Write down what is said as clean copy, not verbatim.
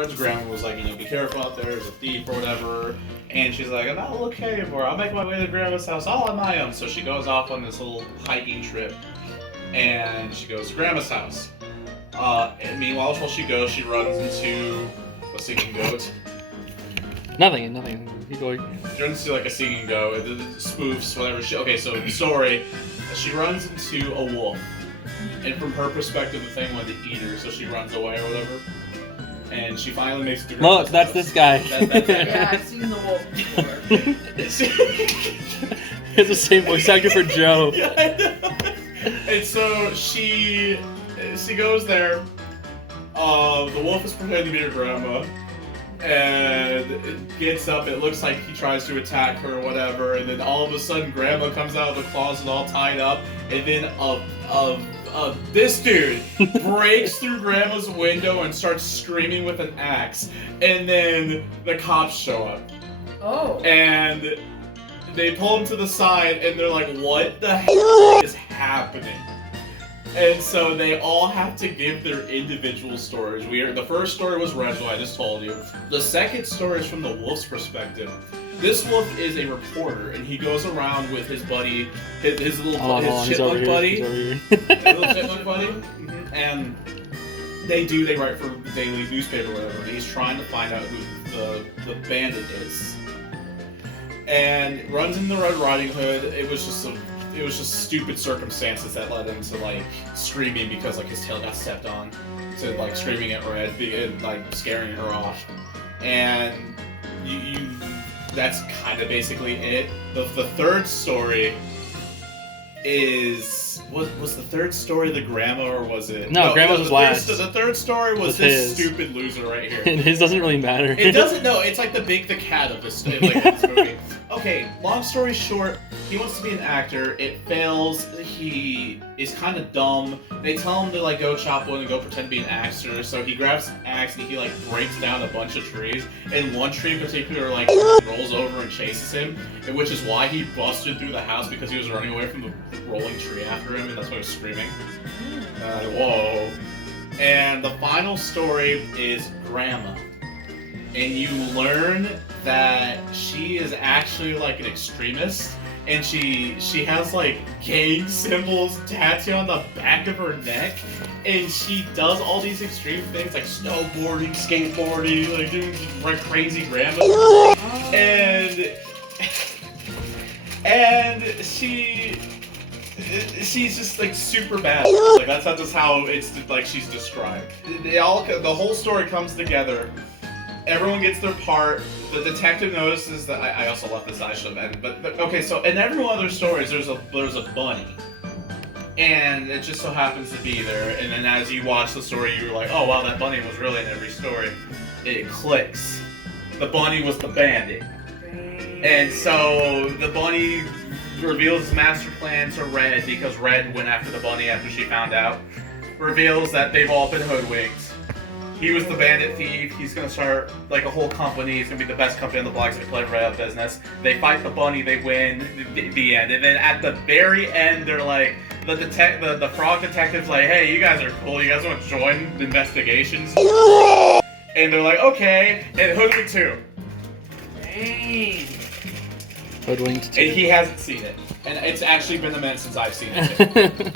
Red's grandma was like, be careful out there, there's a thief or whatever. And she's like, I'm not a little cave, or I'll make my way to grandma's house all on my own. So she goes off on this little hiking trip, and she goes to grandma's house. And meanwhile, while she goes, she runs into a singing goat. Nothing. Keep going. She runs into like a singing goat, it spoofs, whatever. Okay, so the story, she runs into a wolf. And from her perspective, the thing wanted to eat her, so she runs away or whatever. And she finally makes it to grandma's Look, that's house. this guy. That's that Yeah, I've seen the wolf before. It's the same voice actor for Joe. Yeah, I know. And so she goes there. The wolf is pretending to be her grandma, and it gets up. It looks like he tries to attack her or whatever, and then all of a sudden, grandma comes out of the closet all tied up, and then this dude breaks through grandma's window and starts screaming with an axe, and then the cops show up. Oh. And they pull him to the side, and they're like, what the hell is happening? And so they all have to give their individual stories. The first story was Red's, what I just told you. The second story is from the wolf's perspective. This wolf is a reporter, and he goes around with his buddy, his chipmunk buddy. His little chipmunk buddy. And they write for the daily newspaper or whatever, and he's trying to find out who the bandit is. And runs into Red Riding Hood. It was just stupid circumstances that led him to like screaming because like his tail got stepped on, to like screaming at Red, and like scaring her off. And that's kind of basically it. The third story is was the third story the grandma, or was it? No, grandma's was last. The third story was this stupid loser right here. And his doesn't really matter. It doesn't. No, it's like the cat of this movie. Okay, long story short, he wants to be an actor. It fails. He is kind of dumb. They tell him to like go chop wood and go pretend to be an actor. So he grabs an axe and he like breaks down a bunch of trees. And one tree in particular like rolls over and chases him, and which is why he busted through the house, because he was running away from the rolling tree after him, and that's why he was screaming. Whoa. And the final story is Grandma. And you learn that she is actually like an extremist, and she has like gang symbols tattooed on the back of her neck, and she does all these extreme things like snowboarding, skateboarding, like doing like crazy grandma. And she's just like super bad. Like that's just how it's like she's described. The whole story comes together. Everyone gets their part. The detective notices that I also left this. I should have ended, but okay. So in every one of their stories, there's a bunny, and it just so happens to be there. And then as you watch the story, you're like, oh wow, that bunny was really in every story. It clicks. The bunny was the bandit, and so the bunny reveals his master plan to Red, because Red went after the bunny after she found out. Reveals that they've all been hoodwinked. He was the bandit thief. He's gonna start like a whole company. He's gonna be the best company on the block. He's gonna play right out of business. They fight the bunny. They win. The end. And then at the very end, they're like, the frog detective's like, hey, you guys are cool. You guys want to join the investigations? And they're like, okay. And Hoodwinked 2. Dang. Hoodwinked 2. And he hasn't seen it. And it's actually been a minute since I've seen it too.